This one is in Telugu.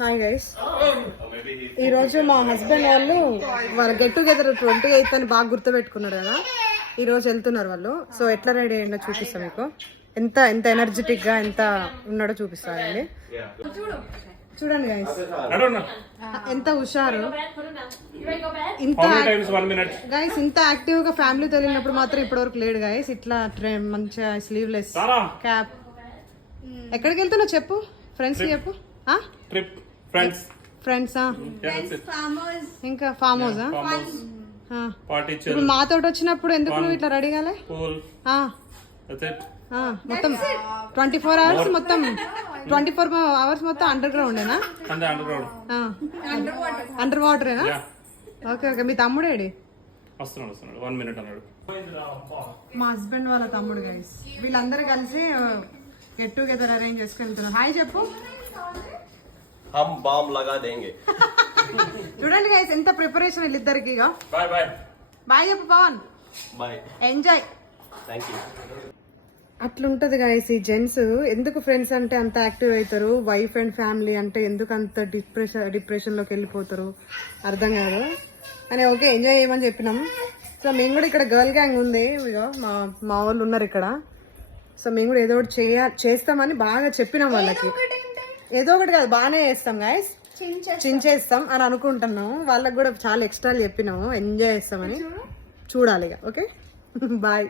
హాయ్ గైస్, ఈరోజు మా హస్బెండ్ వాళ్ళ గెట్ టుగెదర్ 28th అని బాగా గుర్తుపెట్టుకున్నారు కదా. ఈ రోజు వెళ్తున్నారు వాళ్ళు. సో ఎట్లా రెడీ అయ్యిందో చూపిస్తాం మీకు. ఎంత ఎంత ఎనర్జెటిక్ గా ఎంత ఉన్నాడో చూపిస్తారండి. చూడండి గైస్, ఎంత హుషారు, గైస్ ఇంత యాక్టివ్ గా ఫ్యామిలీ తెలియనప్పుడు మాత్రం ఇప్పటివరకు లేడు గైస్. ఇట్లా మంచిగా స్లీవ్లెస్ క్యాప్. ఎక్కడికి వెళ్తున్నావు చెప్పు, ఫ్రెండ్స్ చెప్పు. ట్రిప్ ఫ్రెండ్స్ ఇంకా ఫామ్ హౌస్. ఇప్పుడు మాతో వచ్చినప్పుడు ఎందుకు నువ్వు ఇట్లా రెడీ కాలే? మొత్తం 24 hours మొత్తం 24 hours మొత్తం అండర్ గ్రౌండేనా? అండర్ వాటరేనా? Okay okay. మీ తమ్ముడేడి? మా హస్బెండ్ వాళ్ళ తమ్ముడు గైస్. వీళ్ళందరూ కలిసి గెట్ టుగెదర్ అరేంజ్ చేసుకుని వెళ్తున్నారు. హాయ్ చెప్పు. हम बॉम्ब लगा देंगे. చూడండి గైస్ ఎంత ప్రిపరేషన్ వీళ్ళిద్దరికి. బాయ్ బాయ్ బాయ్ చెప్పు Pavan. Bye. Enjoy. Thank you. అట్లుంటది గైస్. ఈ జెంట్స్ ఎందుకు ఫ్రెండ్స్ అంటే అంత యాక్టివ్ అవుతారు, వైఫ్ అండ్ ఫ్యామిలీ అంటే ఎందుకు అంత డిప్రెషన్ లోకి వెళ్ళిపోతారు అర్థం కాదు అని. ఓకే ఎంజాయ్ చేయమని చెప్పినాం. సో మేము కూడా ఇక్కడ గర్ల్ గ్యాంగ్ ఉంది, మా వాళ్ళు ఉన్నారు ఇక్కడ. సో మేము కూడా ఏదో ఒకటి చేస్తామని బాగా చెప్పినాం వాళ్ళకి. ఏదో ఒకటి కాదు, బాగానే చేస్తాం గైస్, చించేస్తాం అని అనుకుంటున్నాము. వాళ్ళకి కూడా చాలా ఎక్స్ట్రా చెప్పినాము, ఎంజాయ్ చేస్తామని. చూడాలి ఇక. Okay bye.